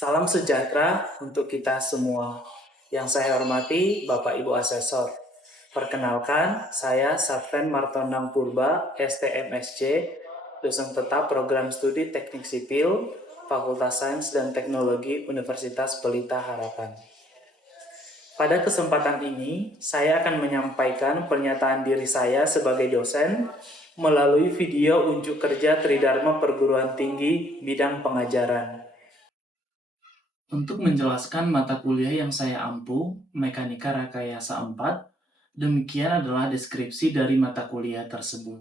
Salam sejahtera untuk kita semua. Yang saya hormati Bapak Ibu Asesor. Perkenalkan, saya Sarven Martonang Purba, STMSC, dosen tetap program studi Teknik Sipil, Fakultas Sains dan Teknologi Universitas Pelita Harapan. Pada kesempatan ini, saya akan menyampaikan pernyataan diri saya sebagai dosen melalui video unjuk kerja Tridharma Perguruan Tinggi bidang pengajaran. Untuk menjelaskan mata kuliah yang saya ampu, Mekanika Rekayasa 4, demikian adalah deskripsi dari mata kuliah tersebut.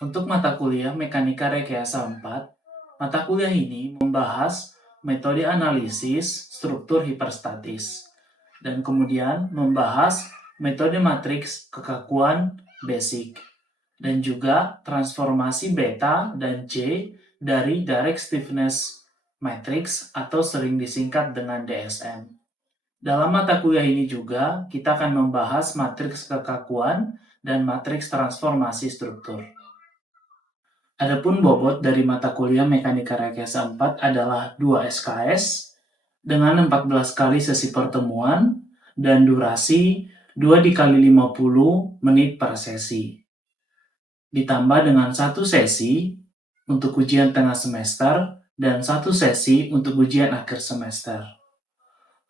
Untuk mata kuliah Mekanika Rekayasa 4, mata kuliah ini membahas metode analisis struktur hiperstatis, dan kemudian membahas metode matriks kekakuan basic, dan juga transformasi beta dan C dari direct stiffness matrix atau sering disingkat dengan DSM. Dalam mata kuliah ini juga kita akan membahas matriks kekakuan dan matriks transformasi struktur. Adapun bobot dari mata kuliah Mekanika Rekayasa 4 adalah 2 SKS dengan 14 kali sesi pertemuan dan durasi 2 dikali 50 menit per sesi. Ditambah dengan 1 sesi untuk ujian tengah semester dan 1 sesi untuk ujian akhir semester.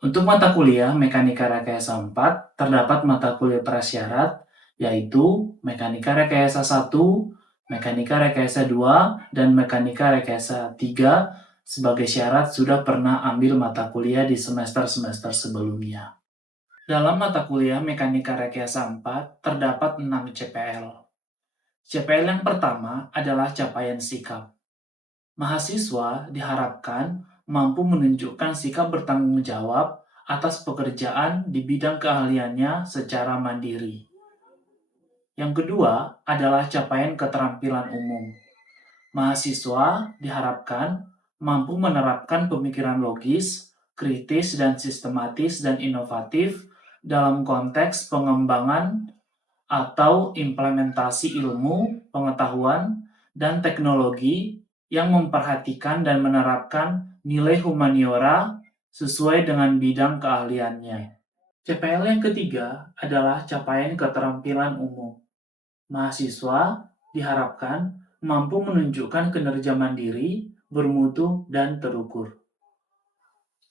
Untuk mata kuliah Mekanika Rekayasa 4, terdapat mata kuliah prasyarat yaitu Mekanika Rekayasa 1, Mekanika Rekayasa 2, dan Mekanika Rekayasa 3 sebagai syarat sudah pernah ambil mata kuliah di semester-semester sebelumnya. Dalam mata kuliah Mekanika Rekayasa 4, terdapat 6 CPL. CPL yang pertama adalah capaian sikap. Mahasiswa diharapkan mampu menunjukkan sikap bertanggung jawab atas pekerjaan di bidang keahliannya secara mandiri. Yang kedua adalah capaian keterampilan umum. Mahasiswa diharapkan mampu menerapkan pemikiran logis, kritis, dan sistematis dan inovatif dalam konteks pengembangan atau implementasi ilmu, pengetahuan, dan teknologi yang memperhatikan dan menerapkan nilai humaniora sesuai dengan bidang keahliannya. CPL yang ketiga adalah capaian keterampilan umum. Mahasiswa diharapkan mampu menunjukkan kinerja mandiri, bermutu, dan terukur.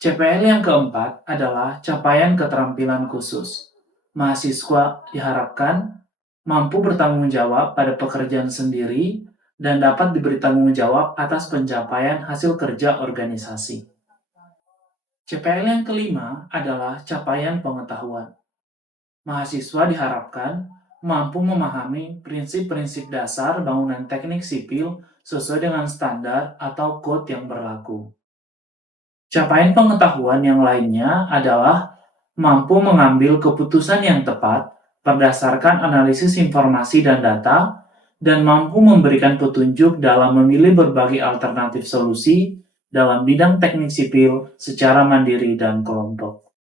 CPL yang keempat adalah capaian keterampilan khusus. Mahasiswa diharapkan mampu bertanggung jawab pada pekerjaan sendiri dan dapat diberi tanggung jawab atas pencapaian hasil kerja organisasi. CPL yang kelima adalah capaian pengetahuan. Mahasiswa diharapkan mampu memahami prinsip-prinsip dasar bangunan teknik sipil sesuai dengan standar atau kode yang berlaku. Capaian pengetahuan yang lainnya adalah mampu mengambil keputusan yang tepat berdasarkan analisis informasi dan data, dan mampu memberikan petunjuk dalam memilih berbagai alternatif solusi dalam bidang teknik sipil secara mandiri dan kelompok.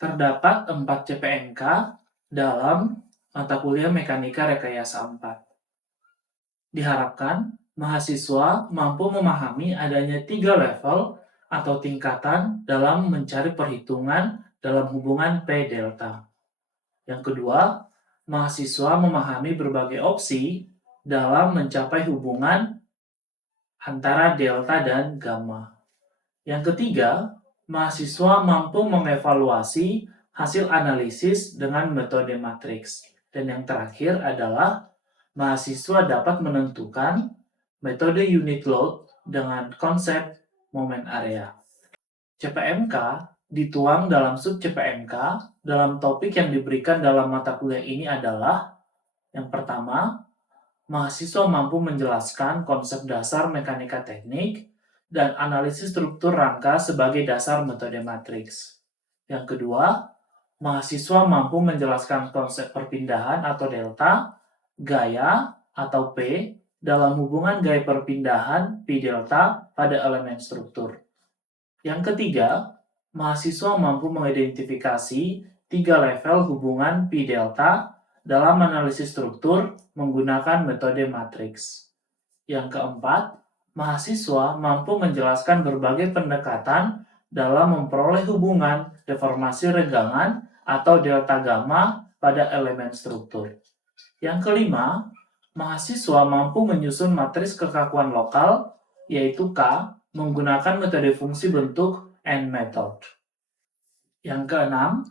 Terdapat 4 CPNK dalam mata kuliah Mekanika Rekayasa 4. Diharapkan mahasiswa mampu memahami adanya 3 level atau tingkatan dalam mencari perhitungan dalam hubungan P delta. Yang kedua, mahasiswa memahami berbagai opsi dalam mencapai hubungan antara delta dan gamma. Yang ketiga, mahasiswa mampu mengevaluasi hasil analisis dengan metode matriks. Dan yang terakhir adalah mahasiswa dapat menentukan metode unit load dengan konsep moment area. CPMK dituang dalam sub CPMK dalam topik yang diberikan dalam mata kuliah ini adalah yang pertama, mahasiswa mampu menjelaskan konsep dasar mekanika teknik dan analisis struktur rangka sebagai dasar metode matriks. Yang kedua, mahasiswa mampu menjelaskan konsep perpindahan atau delta, gaya atau P dalam hubungan gaya perpindahan P delta pada elemen struktur. Yang ketiga, mahasiswa mampu mengidentifikasi 3 level hubungan P delta dalam analisis struktur menggunakan metode matriks. Yang keempat, mahasiswa mampu menjelaskan berbagai pendekatan dalam memperoleh hubungan deformasi regangan atau delta gamma pada elemen struktur. Yang kelima, mahasiswa mampu menyusun matriks kekakuan lokal, yaitu K, menggunakan metode fungsi bentuk and method. Yang keenam,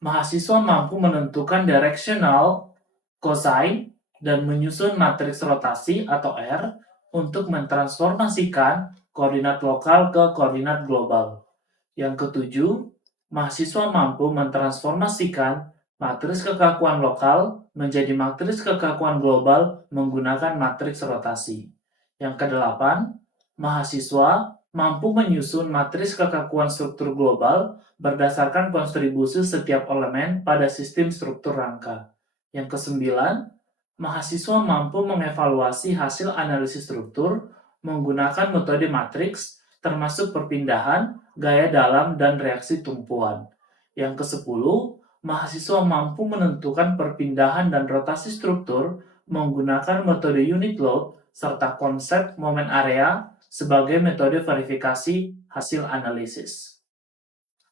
mahasiswa mampu menentukan directional cosine dan menyusun matriks rotasi atau R untuk mentransformasikan koordinat lokal ke koordinat global. Yang ketujuh, mahasiswa mampu mentransformasikan matriks kekakuan lokal menjadi matriks kekakuan global menggunakan matriks rotasi. Yang kedelapan, mahasiswa mampu menyusun matriks kekakuan struktur global berdasarkan kontribusi setiap elemen pada sistem struktur rangka. Yang kesembilan, mahasiswa mampu mengevaluasi hasil analisis struktur menggunakan metode matriks termasuk perpindahan, gaya dalam, dan reaksi tumpuan. Yang kesepuluh, mahasiswa mampu menentukan perpindahan dan rotasi struktur menggunakan metode unit load serta konsep momen area sebagai metode verifikasi hasil analisis.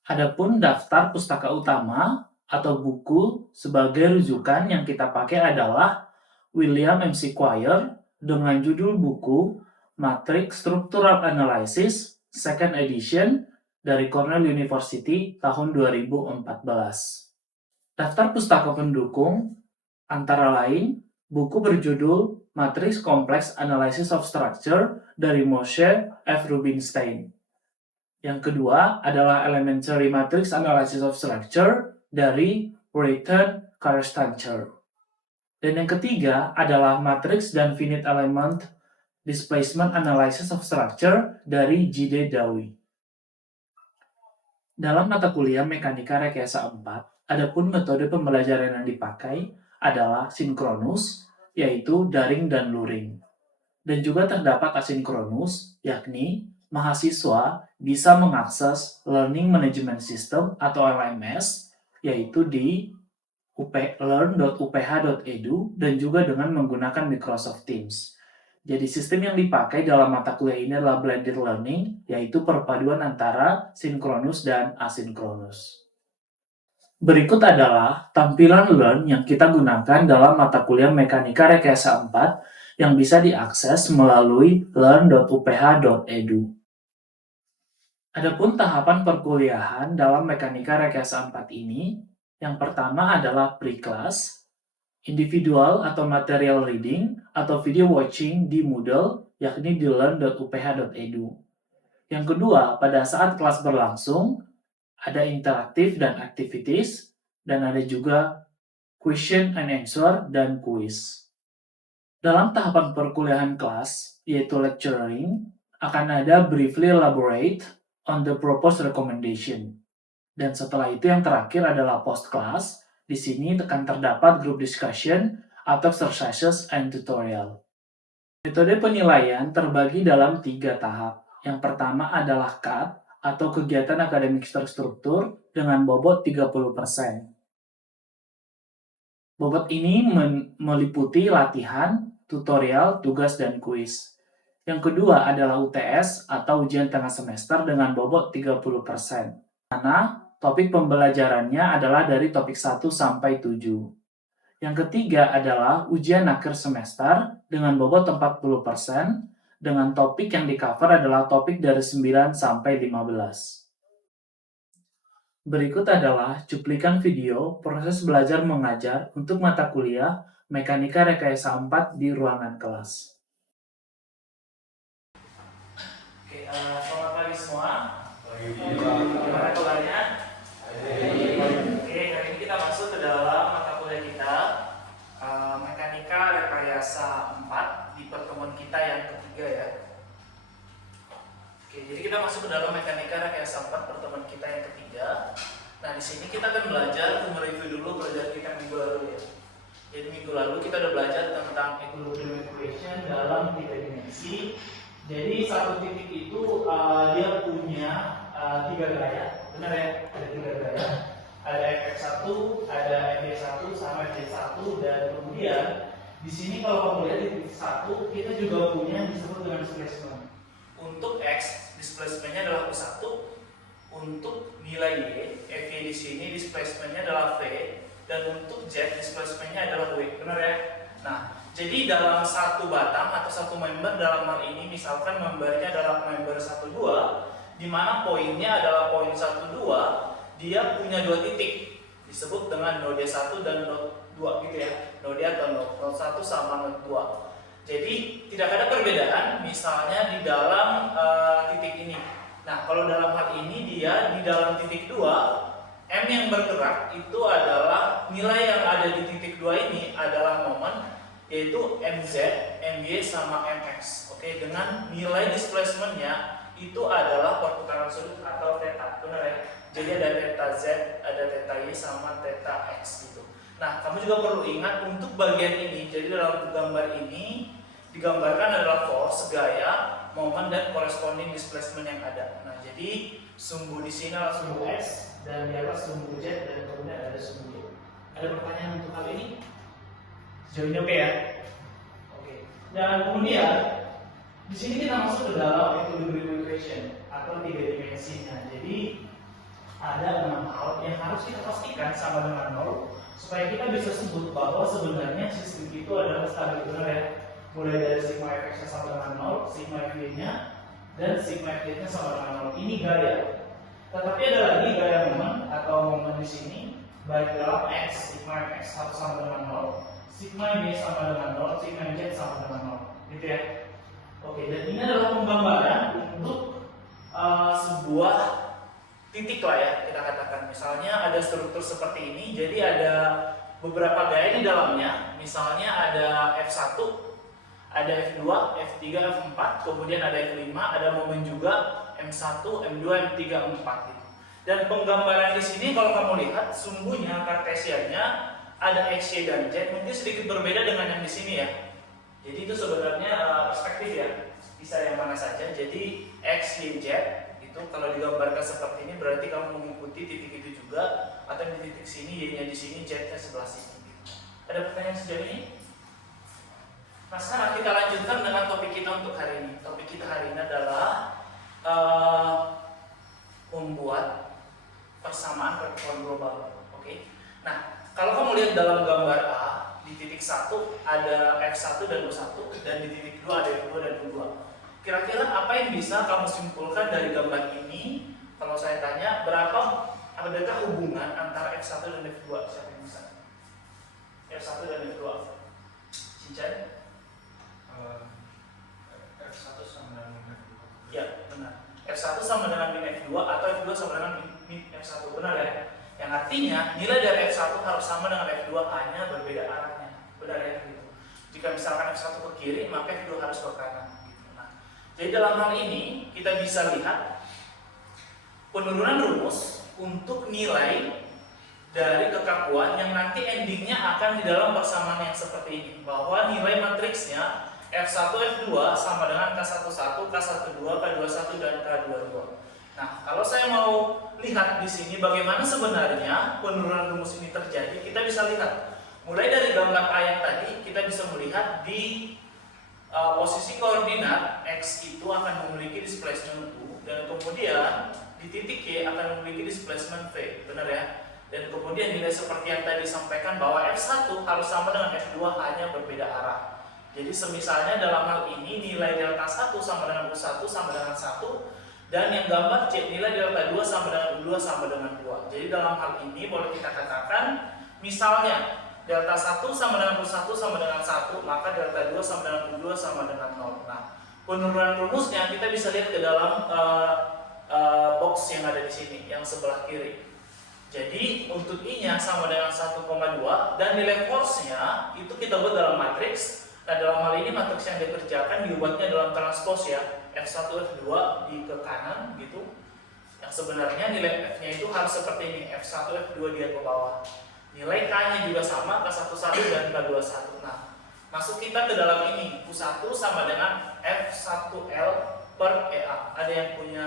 Adapun daftar pustaka utama atau buku sebagai rujukan yang kita pakai adalah William McQuire dengan judul buku Matrix Structural Analysis Second Edition dari Cornell University tahun 2014. Daftar pustaka pendukung antara lain buku berjudul Matrix Complex Analysis of Structure dari Moshe F. Rubinstein. Yang kedua adalah Elementary Matrix Analysis of Structure dari Rayton Karstancher. Dan yang ketiga adalah Matrix dan Finite Element Displacement Analysis of Structure dari J.D. Dewey. Dalam mata kuliah Mekanika Rekayasa 4, adapun metode pembelajaran yang dipakai adalah sinkronus, yaitu daring dan luring. Dan juga terdapat asinkronus, yakni mahasiswa bisa mengakses Learning Management System atau LMS, yaitu di learn.uph.edu dan juga dengan menggunakan Microsoft Teams. Jadi sistem yang dipakai dalam mata kuliah ini adalah blended learning, yaitu perpaduan antara sinkronus dan asinkronus. Berikut adalah tampilan Learn yang kita gunakan dalam mata kuliah Mekanika Rekayasa 4 yang bisa diakses melalui learn.uph.edu. Adapun tahapan perkuliahan dalam Mekanika Rekayasa 4 ini, yang pertama adalah pre-class, individual atau material reading atau video watching di Moodle, yakni di learn.uph.edu. Yang kedua, pada saat kelas berlangsung, ada interaktif dan activities, dan ada juga question and answer dan quiz. Dalam tahapan perkuliahan kelas, yaitu lecturing, akan ada briefly elaborate on the proposed recommendation. Dan setelah itu yang terakhir adalah post-class. Di sini akan terdapat group discussion atau exercises and tutorial. Metode penilaian terbagi dalam 3 tahap. Yang pertama adalah CAT atau kegiatan akademik terstruktur dengan bobot 30%. Bobot ini meliputi latihan, tutorial, tugas, dan kuis. Yang kedua adalah UTS atau ujian tengah semester dengan bobot 30%. Mana topik pembelajarannya adalah dari topik 1 sampai 7. Yang ketiga adalah ujian akhir semester dengan bobot 40%, dengan topik yang di-cover adalah topik dari 9 sampai 15. Berikut adalah cuplikan video proses belajar mengajar untuk mata kuliah Mekanika Rekayasa 4 di ruangan kelas. Oke, selamat pagi semua. Gimana kabarnya? Oke, hari ini kita masuk ke dalam mata kuliah kita Mekanika Rekayasa 4 di pertemuan kita yang ketiga ya. Oke, jadi kita masuk ke dalam Mekanika Rekayasa 4 pertemuan kita yang ketiga. Nah, di sini kita akan belajar, mereview dulu pelajaran kita minggu lalu ya. Jadi minggu lalu kita udah belajar tentang equilibrium equation dalam 3 dimensi. Jadi satu titik itu dia punya 3 gaya, benar ya? Ada 3 gaya. Ada fx1, ada fy1, sama fy1, dan kemudian di sini kalau kamu lihat di titik 1 kita juga punya yang disebut dengan displacement. Untuk X displacementnya adalah U1, untuk nilai Y, Fy di sini displacementnya adalah V, dan untuk Z displacementnya adalah W, benar ya? Nah, jadi dalam satu batang atau satu member dalam hal ini misalkan membernya adalah member 1, 2, di mana poinnya adalah poin 1, 2, dia punya dua titik disebut dengan node 1 dan node 2 gitu ya. Node atau node 1 sama node 2. Jadi tidak ada perbedaan misalnya di dalam titik ini. Nah, kalau dalam hal ini dia di dalam titik 2, M yang bergerak itu adalah nilai yang ada di titik 2 ini adalah momen, yaitu MZ, MY sama MX. Oke, dengan nilai displacementnya itu adalah perputaran sudut atau theta, benar ya? Jadi ada theta Z, ada theta Y sama theta X gitu. Nah, kamu juga perlu ingat untuk bagian ini. Jadi dalam gambar ini digambarkan adalah force, gaya, momen, dan corresponding displacement yang ada. Nah, jadi sumbu di sini adalah sumbu X dan di atas sumbu Z dan kemudian ada sumbu Y. Ada pertanyaan untuk hal ini? Sejauh ini oke ya? Oke. Dan kemudian di sini kita masuk ke dalam equilibrium equation atau 3 dimensinya. Jadi ada 6 hal yang harus kita pastikan sama dengan 0 supaya kita bisa sebut bahwa sebenarnya sistem itu adalah stabil, benar ya? Mulai dari sigma fx-nya sama dengan 0, sigma f-nya dan sigma f-nya sama dengan 0. Ini gaya. Tetapi ada lagi gaya momen atau momen di sini baik dalam x, sigma fx sama dengan 0, sigma y sama dengan 0, sigma z sama dengan 0. Gitu ya. Oke, dan ini adalah penggambaran untuk sebuah titik lah ya, kita katakan. Misalnya ada struktur seperti ini, jadi ada beberapa gaya di dalamnya. Misalnya ada F1, ada F2, F3, F4, kemudian ada F5, ada momen juga M1, M2, M3, M4 gitu. Dan penggambaran di sini kalau kamu lihat sumbunya, kartesiannya ada X, Y, dan Z, mungkin sedikit berbeda dengan yang di sini ya. Jadi itu sebenarnya perspektif ya, bisa yang mana saja. Jadi X, Y, Z itu kalau digambarkan seperti ini berarti kamu mengikuti titik itu juga, atau di titik sini, Y-nya di sini, Z-nya sebelah sini. Ada pertanyaan sejauh ini? Nah, sekarang kita lanjutkan dengan topik kita untuk hari ini. Topik kita hari ini adalah membuat persamaan pertemuan global. Oke. Nah, kalau kamu lihat dalam gambar A, di titik 1 ada F1 dan U1, dan di titik 2 ada F2 dan U2. Kira-kira apa yang bisa kamu simpulkan dari gambar ini? Kalau saya tanya, adakah hubungan antara F1 dan F2? Siapa yang bisa? F1 dan F2. Cincin? F1 sama dengan F2. Ya, benar. F1 sama dengan min F2 atau F2 sama dengan min F1, benar ya? Yang artinya nilai dari F1 harus sama dengan F2, hanya berbeda arahnya, benar ya? Gitu. Jika misalkan F1 ke kiri, maka F2 harus ke kanan. Gitu. Nah, jadi dalam hal ini kita bisa lihat penurunan rumus untuk nilai dari kekakuan yang nanti endingnya akan di dalam persamaan yang seperti ini, bahwa nilai matriksnya F1, F2 sama dengan K11, K12, K21, dan K22. Nah, kalau saya mau lihat di sini bagaimana sebenarnya penurunan rumus ini terjadi, kita bisa lihat. Mulai dari gambar A yang tadi, kita bisa melihat di posisi koordinat X itu akan memiliki displacement U, dan kemudian di titik Y akan memiliki displacement V, benar ya? Dan kemudian nilai seperti yang tadi disampaikan bahwa F1 harus sama dengan F2, hanya berbeda arah. Jadi semisalnya dalam hal ini nilai delta 1 sama dengan U1 sama dengan 1, dan yang gambar C nilai delta 2 sama dengan U2 sama dengan 2. Jadi dalam hal ini boleh kita katakan misalnya delta 1 sama dengan U1 sama dengan 1, maka delta 2 sama dengan U2 sama dengan 0. Nah, penurunan rumusnya kita bisa lihat ke dalam box yang ada di sini, yang sebelah kiri. Jadi untuk I-nya sama dengan 1,2, dan nilai force-nya itu kita buat dalam matriks. Nah, dalam hal ini matriks yang dikerjakan dibuatnya dalam transpose ya, F1, F2 di ke kanan gitu. Yang sebenarnya nilai F-nya itu harus seperti ini, F1, F2 dia ke bawah. Nilai K-nya juga sama, K11 dan K21. Nah, masuk kita ke dalam ini, U1 sama dengan F1L per EA. Ada yang punya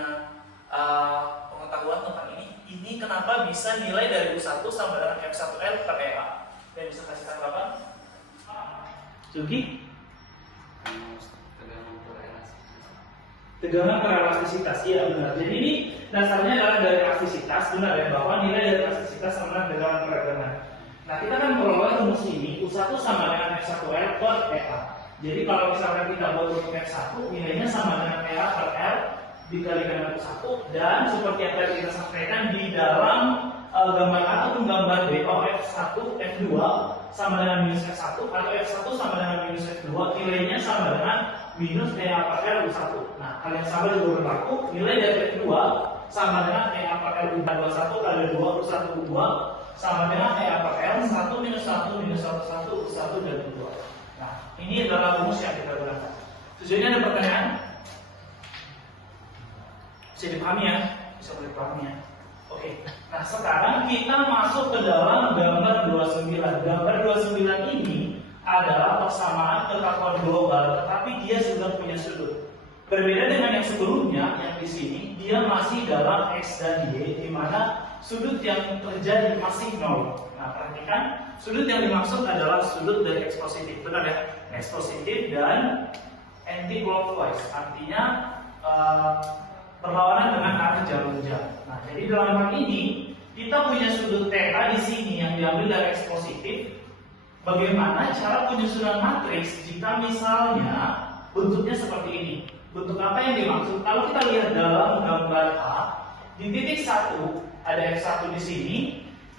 pengetahuan tentang ini? Ini kenapa bisa nilai dari U1 sama dengan F1L per EA? Dan bisa kasih tanggapan? Sugi? Tegangan per elastisitas, iya benar. Jadi ini dasarnya adalah dari elastisitas, benar ya, bahwa nilai dari elastisitas sama dengan tegangan per tegangan. Nah, kita kan peroleh rumus ini, U1 sama dengan F1L per EA. Jadi kalau misalkan kita buat untuk F1, nilainya sama dengan EA per L dikalikan dengan U1, dan seperti yang tadi kita sampaikan di dalam gambar A ataupun gambar B, kalau F1, F2 sama dengan minus F1 atau F1 sama dengan minus F2, nilainya sama dengan minus EA per L U1. Nah, hal yang sama juga berlaku, nilai dari F2 sama dengan EA per L U21 kali 2 U1 U2 sama dengan EA per L 1 minus 1 minus 1 1 U1 dan U2. Nah, ini adalah rumus yang kita gunakan. Tujuannya ada pertanyaan? Bisa dipahami ya? Bisa boleh dipahami ya? Oke, nah sekarang kita masuk ke dalam gambar 29. Gambar 29 ini adalah persamaan kekakuan global, tetapi dia sudah punya sudut. Berbeda dengan yang sebelumnya, yang di sini dia masih dalam X dan Y, di mana sudut yang terjadi masih 0. Nah, perhatikan, sudut yang dimaksud adalah sudut dari X positif, benar ya? X positif dan anti-clockwise, artinya berlawanan dengan arah jarum jam. Nah, jadi dalam hal ini kita punya sudut theta di sini yang diambil dari X positif. Bagaimana cara penyusunan matriks jika misalnya bentuknya seperti ini? Bentuk apa yang dimaksud? Kalau kita lihat dalam gambar A, di titik 1 ada F1 di sini,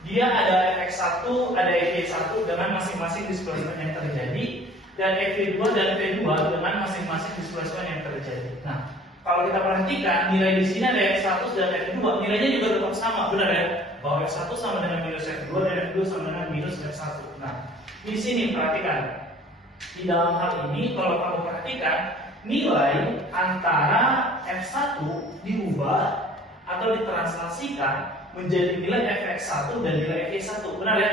dia ada F1, ada F1 dengan masing-masing displacement yang terjadi, dan F2 dan V2 dengan masing-masing displacement yang terjadi. Nah, kalau kita perhatikan, nilai di sini ada F1 dan F2, nilainya juga tetap sama, benar ya? Bahwa F1 sama dengan minus F2 dan F2 sama dengan minus F1. Nah, di sini perhatikan, di dalam hal ini kalau kamu perhatikan, nilai antara F1 diubah atau ditranslasikan menjadi nilai Fx1 dan nilai Fy1, benar ya?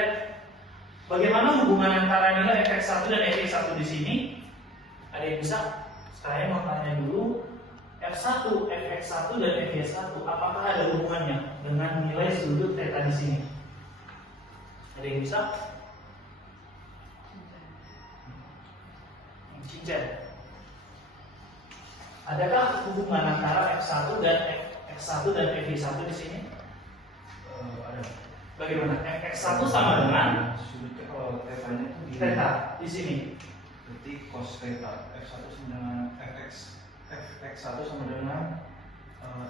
Bagaimana hubungan antara nilai Fx1 dan Fy1 di sini? Ada yang bisa? Saya mau tanya dulu. F1, Fx1 dan Fy1 apakah ada hubungannya dengan nilai sudut theta di sini? Ada yang bisa? Cincin. Adakah hubungan antara F1 dan F1 dan Fy1 di sini? Ada. Bagaimana? Fx1 sama dengan Sudutnya kalau theta-nya itu di theta di sini. berarti cos theta F1 sama dengan Fx1 sama dengan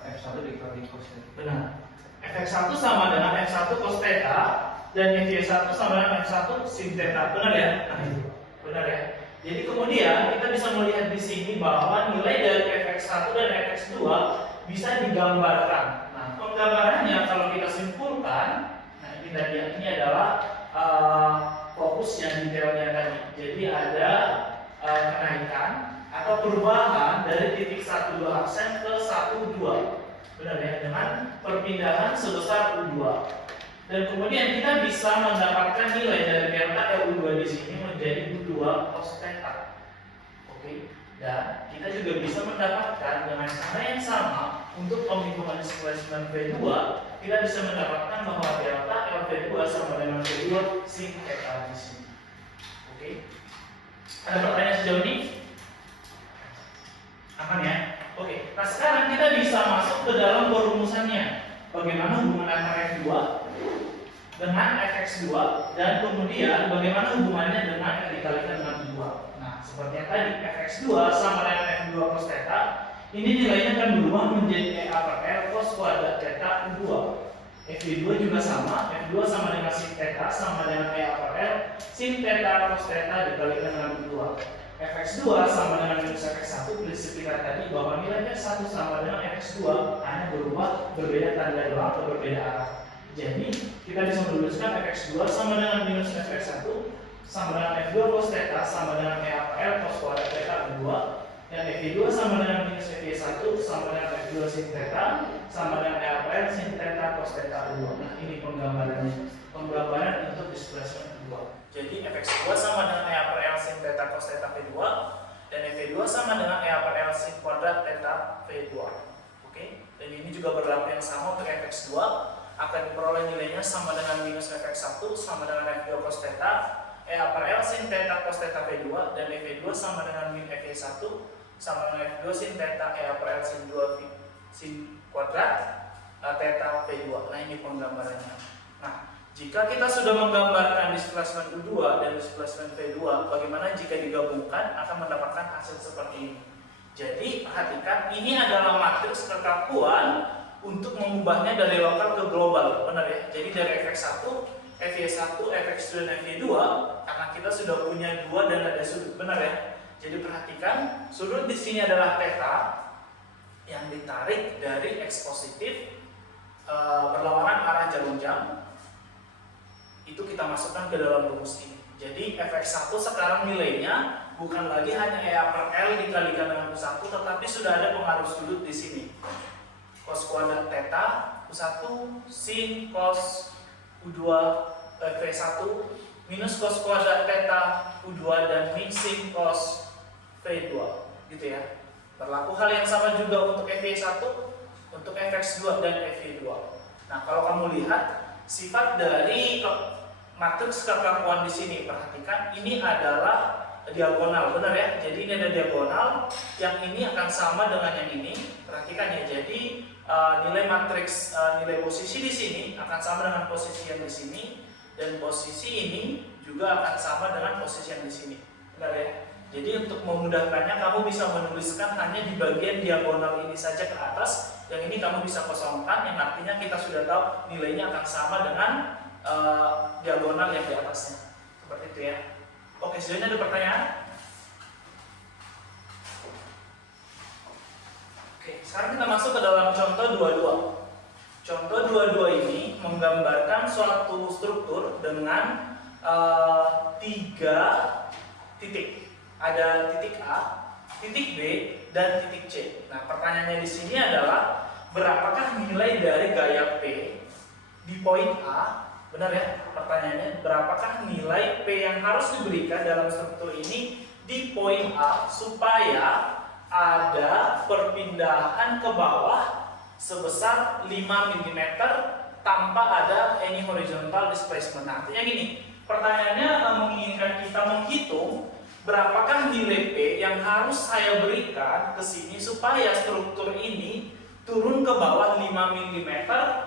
F1 dikali cos theta. Benar. Fx1 sama dengan F1 cos theta dan Fy1 sama dengan F1 sin theta. Benar ya? Nah, itu. Benar ya? Jadi kemudian kita bisa melihat di sini bahwa nilai dari Fx1 dan Fx2 bisa digambarkan. Nah, penggambarannya kalau kita simpulkan, nah ini tadi ini adalah fokusnya detailnya tadi. Jadi ada kenaikan atau perubahan dari titik 1,2 aksen ke 1,2, benar ya, dengan perpindahan sebesar U2. Dan kemudian kita bisa mendapatkan nilai dari delta U2 di sini menjadi U2 cos theta. Oke. Dan kita juga bisa mendapatkan dengan cara yang sama untuk penghitungan displacement V2, kita bisa mendapatkan bahwa delta LV2 sama dengan V2 sin theta di sini. Oke. Ada pertanyaan sejauh ini? Aman ya? Oke. Nah, sekarang kita bisa masuk ke dalam perumusannya. Bagaimana hubungan antara F2 dengan Fx2 dan kemudian bagaimana hubungannya dengan yang dikalikan dengan U2. Nah, seperti yang tadi, Fx2 sama dengan F2 cos theta, ini nilainya akan berubah menjadi EA per L cos kuadrat theta U2. F2 juga sama, F2 sama dengan sin theta sama dengan EA per L sin theta cos theta dikalikan dengan U2. Fx2 sama dengan minus Fx1, prinsip kita tadi bahwa nilai F1 sama dengan Fx2 hanya berubah berbeda tanda doang atau berbeda arah. Jadi kita bisa menuliskan Fx2 sama dengan minus Fx1 sama dengan F2 cos theta sama dengan EA per L cos kuadrat theta U2, dan F2 sama dengan minus Fy1 sama dengan F2 sin theta sama dengan EA per L sin theta cos theta U2. Nah, ini penggambarannya, penggambaran untuk displacement U2. Jadi Fx2 sama dengan EA per L sin theta cos theta V2 dan F2 sama dengan EA per L sin kuadrat theta V2. Oke, dan ini juga berlaku yang sama untuk Fx2, akan diperoleh nilainya sama dengan minus Fx1 sama dengan F2 cos theta, EA per L sin theta cos theta V2 dan FV2 sama dengan min FV1 sama dengan F2 sin theta EA per L sin 2 sin kuadrat theta V2. Nah, ini penggambarannya. Nah, jika kita sudah menggambarkan displacement U2 dan displacement V2, bagaimana jika digabungkan akan mendapatkan hasil seperti ini. Jadi, perhatikan, ini adalah matriks kekakuan untuk mengubahnya dari lokal ke global, benar ya? Jadi dari fx1, fy1, fx2 dan fy2, karena kita sudah punya 2 dan ada sudut, benar ya? Jadi perhatikan, sudut di sini adalah theta yang ditarik dari x positif berlawanan arah jarum jam. Itu kita masukkan ke dalam rumus ini. Jadi fx1 sekarang nilainya bukan lagi hanya EA per L dikalikan dengan U1, tetapi sudah ada pengaruh sudut di sini. Cos kuadrat theta U1 sin cos U2 V1 minus cos kuadrat theta U2 dan min sin cos V2, gitu ya. Berlaku hal yang sama juga untuk FV1, untuk fx2 dan FV2. Nah, kalau kamu lihat sifat dari matriks kekakuan di sini, perhatikan ini adalah diagonal, benar ya? Jadi ini ada diagonal, yang ini akan sama dengan yang ini. Perhatikan ya. Jadi nilai matriks nilai posisi di sini akan sama dengan posisi yang di sini, dan posisi ini juga akan sama dengan posisi yang di sini, benar ya? Jadi untuk memudahkannya kamu bisa menuliskan hanya di bagian diagonal ini saja ke atas, yang ini kamu bisa kosongkan, yang artinya kita sudah tahu nilainya akan sama dengan diagonal yang di atasnya. Seperti itu ya. Oke, selanjutnya ada pertanyaan? Oke, sekarang kita masuk ke dalam contoh 22. Contoh 22 ini menggambarkan suatu struktur dengan 3 titik. Ada titik A, titik B, dan titik C. Nah, pertanyaannya di sini adalah berapakah nilai dari gaya P di poin A? Benar ya, pertanyaannya berapakah nilai P yang harus diberikan dalam struktur ini di poin A supaya ada perpindahan ke bawah sebesar 5 mm tanpa ada any horizontal displacement. Nah, artinya gini, pertanyaannya menginginkan kita menghitung berapakah nilai P yang harus saya berikan ke sini supaya struktur ini turun ke bawah 5 mm,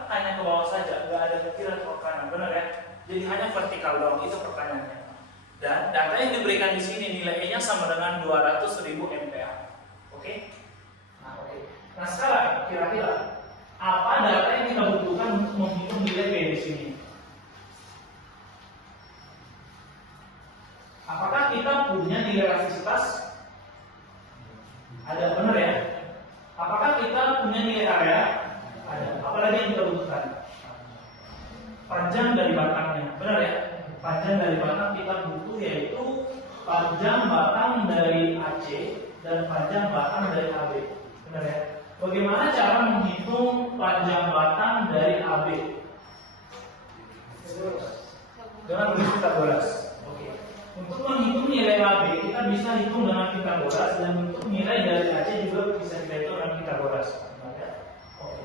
hanya ke bawah saja, nggak ada ke kiri atau ke kanan, benar ya? Jadi hanya vertikal doang, itu pertanyaannya. Dan data yang diberikan di sini nilai E-nya sama dengan 200.000 MPa. Oke? Nah, oke. Nah, sekarang kira-kira apa data yang kita butuhkan untuk menghitung nilai P di sini? Apakah kita punya nilai elastisitas? Ada, benar ya? Apakah kita punya nilai area? Ada. Apalagi yang kita butuhkan? Panjang dari batangnya, benar ya? Panjang dari batang kita butuh yaitu panjang batang dari AC dan panjang batang dari AB, benar ya? Bagaimana cara menghitung panjang batang dari AB? Dengan rumus Pythagoras. Oke. Untuk menghitung nilai AB kita bisa hitung dengan Pythagoras, dan untuk nilai dari AC juga bisa kita hitung dengan Pythagoras. Oke.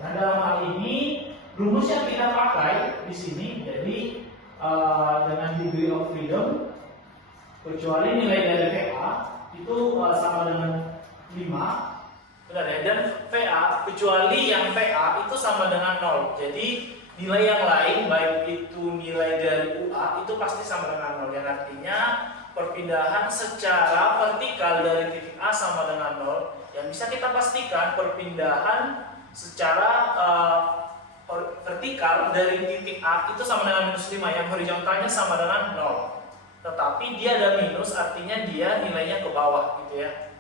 Nah, dalam hal ini rumus yang kita pakai di sini, jadi dengan degree of freedom, kecuali nilai dari VA itu sama dengan 5, benar ya? Dan VA kecuali yang VA itu sama dengan 0. Jadi nilai yang lain, baik itu nilai dari UA, itu pasti sama dengan 0. Yang artinya perpindahan secara vertikal dari titik A sama dengan 0. Yang bisa kita pastikan perpindahan secara vertikal dari titik A itu sama dengan -5, yang horizontalnya sama dengan 0. Tetapi dia ada minus, artinya dia nilainya ke bawah, gitu ya.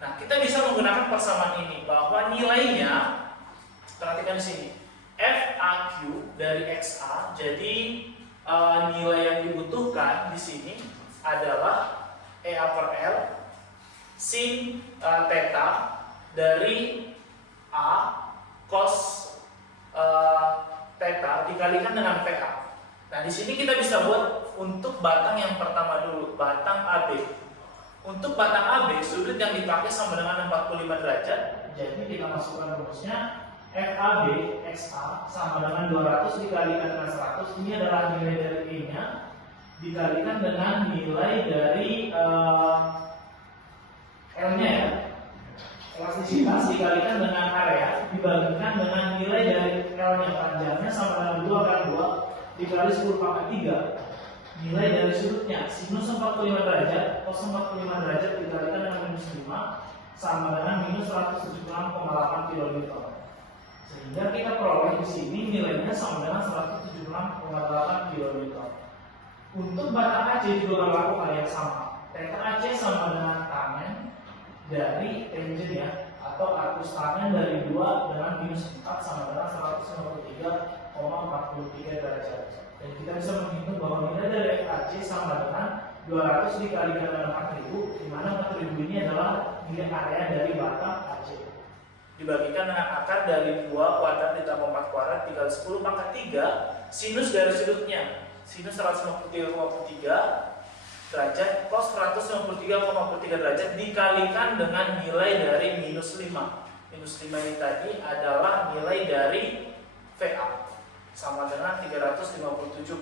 Nah, kita bisa menggunakan persamaan ini, bahwa nilainya, perhatikan di sini, FAQ dari XA, jadi nilai yang dibutuhkan di sini adalah EA per L sin theta dari A cos theta dikalikan dengan VA. Nah, di sini kita bisa buat untuk batang yang pertama dulu, batang AB. Untuk batang AB, sudut yang dipakai sama dengan 45 derajat. Jadi kita masukkan rumusnya FAB XA sama dengan 200 dikalikan dengan 100. Ini adalah nilai dari E-nya. dikalikan dengan nilai dari L-nya ya. Elastisitas dikalikan dengan area dibagikan dengan nilai dari L-nya, panjangnya sama dengan 2 kan 2 dikali 10 pangkat 3. Nilai dari sudutnya sinus 45 derajat cos 45 derajat dikalikan dengan minus 5 sama dengan minus 176,8 kN. Sehingga kita peroleh di sini nilainya sama dengan 176,8 kN. Untuk batang AC juga berlaku hal yang sama. Theta AC sama dengan tangen dari tangent ya, atau arcus tangen dari 2 dengan minus 4 sama dengan 153,43 derajat. Dan kita bisa menghitung bahwa nilai dari FAC sama dengan 200 dikalikan dengan 4000, di mana 4000 ini adalah nilai area dari batang AC. Dibagikan dengan akar dari 2 kuadrat ditambah 4 kuadrat dikali 10 pangkat 3 sinus dari sudutnya. Sinus 153,3 derajat cos 153,3 derajat dikalikan dengan nilai dari minus 5. Minus 5 ini tadi adalah nilai dari VA sama dengan 357,8,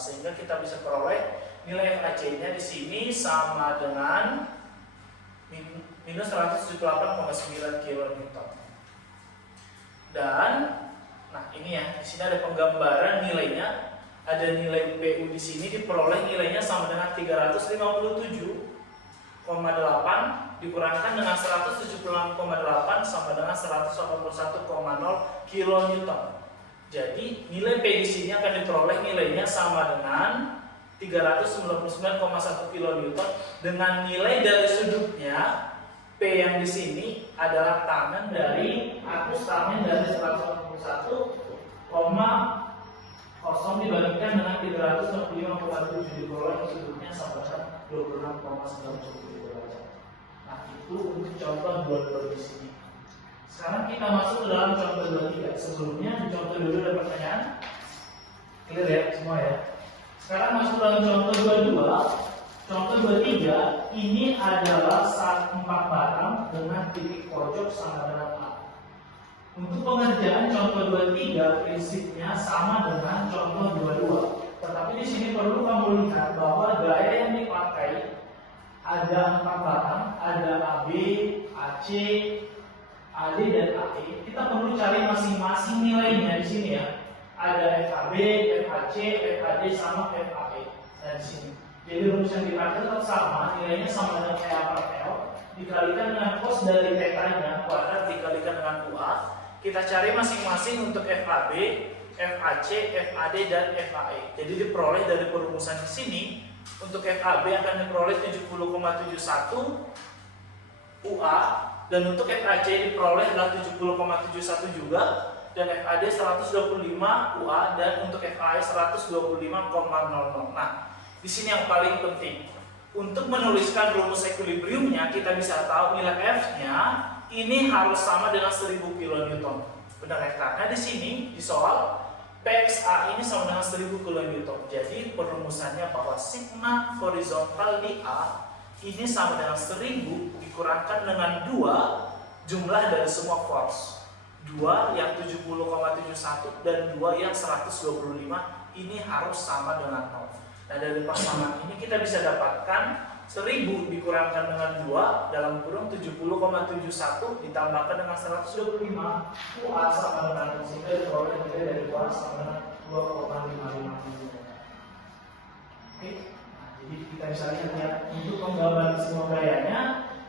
sehingga kita bisa peroleh nilai FAC-nya di sini sama dengan minus 178,9 kN. Dan nah ini ya, di sini ada penggambaran nilainya. Ada nilai PU di sini diperoleh nilainya sama dengan 357,8 dikurangkan dengan 176,8 sama dengan 181,0 kN. Jadi nilai P di sini akan diperoleh nilainya sama dengan 399,1 kN dengan nilai dari sudutnya P yang di sini adalah tangen dari arcus tangen dari 181,0 dibandingkan dengan 365,7 diperoleh sudutnya sama dengan 26,97 derajat. Nah itu untuk contoh 22 di sini. Sekarang kita masuk ke dalam contoh 23. Sebelumnya di contoh dulu ada pertanyaan. Clear ya semua ya. Sekarang masuk dalam contoh 22. Contoh 23 ini adalah 4 batang dengan titik pojok sama dengan A. Untuk pengerjaan contoh 23 prinsipnya sama dengan contoh 22. Tetapi di sini perlu kamu lihat bahwa gaya yang dipakai ada 4 batang, ada AB, AC, AD dan AE. Kita perlu cari masing-masing nilainya di sini ya. Ada FAB, FAC, FAD sama FAE. Dan di sini. Jadi rumus yang dipakai tetap sama, nilainya sama dengan EA per L dikalikan dengan cos dari θ-nya kuadrat dikalikan dengan UA. Kita cari masing-masing untuk FAB, FAC, FAD dan FAE. Jadi diperoleh dari perumusan di sini. Untuk FAB akan diperoleh 70,71 UA, dan untuk FAC diperoleh adalah 70,71 juga, dan FAD 125 UA, dan untuk FAE 125,00. Nah, di sini yang paling penting untuk menuliskan rumus equilibriumnya, kita bisa tahu nilai F-nya ini harus sama dengan 1000 kN. Benar ya? Karena di sini di soal PXA ini sama dengan 1000 kN. Jadi perumusannya bahwa sigma horizontal di A ini sama dengan 1000 dikurangkan dengan 2 jumlah dari semua force. 2 yang 70,71 dan 2 yang 125 ini harus sama dengan 0. Nah dari pasangan ini kita bisa dapatkan 1000 dikurangkan dengan 2 dalam kurung 70,71 ditambahkan dengan 125 UA sama dengan sehingga diperoleh nilai dari UA sama dengan 2,55. Oke, nah, jadi kita bisa lihat ya, untuk penggambaran semua gayanya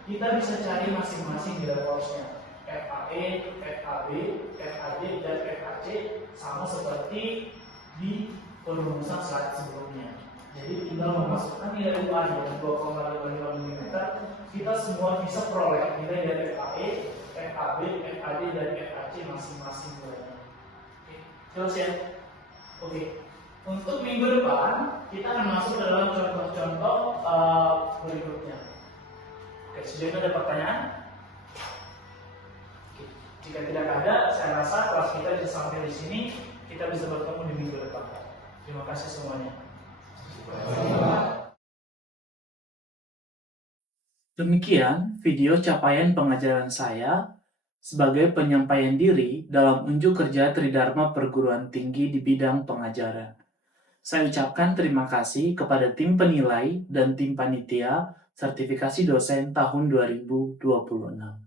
kita bisa cari masing-masing nilai force-nya. FAE, FAB, FAD dan FAC sama seperti di perumusan slide sebelumnya. Jadi tinggal memasukkan nilai UA dengan 2,55 mm, kita semua bisa peroleh nilai dari FAE, FAB, FAD dan FAC masing-masing nilainya. Oke, terus ya. Oke, untuk minggu depan kita akan masuk ke dalam contoh-contoh berikutnya. Oke, sejauh ini ada pertanyaan? Oke, jika tidak ada, saya rasa kelas kita bisa sampai di sini. Kita bisa bertemu di minggu depan. Terima kasih semuanya. Demikian video capaian pengajaran saya sebagai penyampaian diri dalam unjuk kerja Tridharma Perguruan Tinggi di bidang pengajaran. Saya ucapkan terima kasih kepada tim penilai dan tim panitia sertifikasi dosen tahun 2026.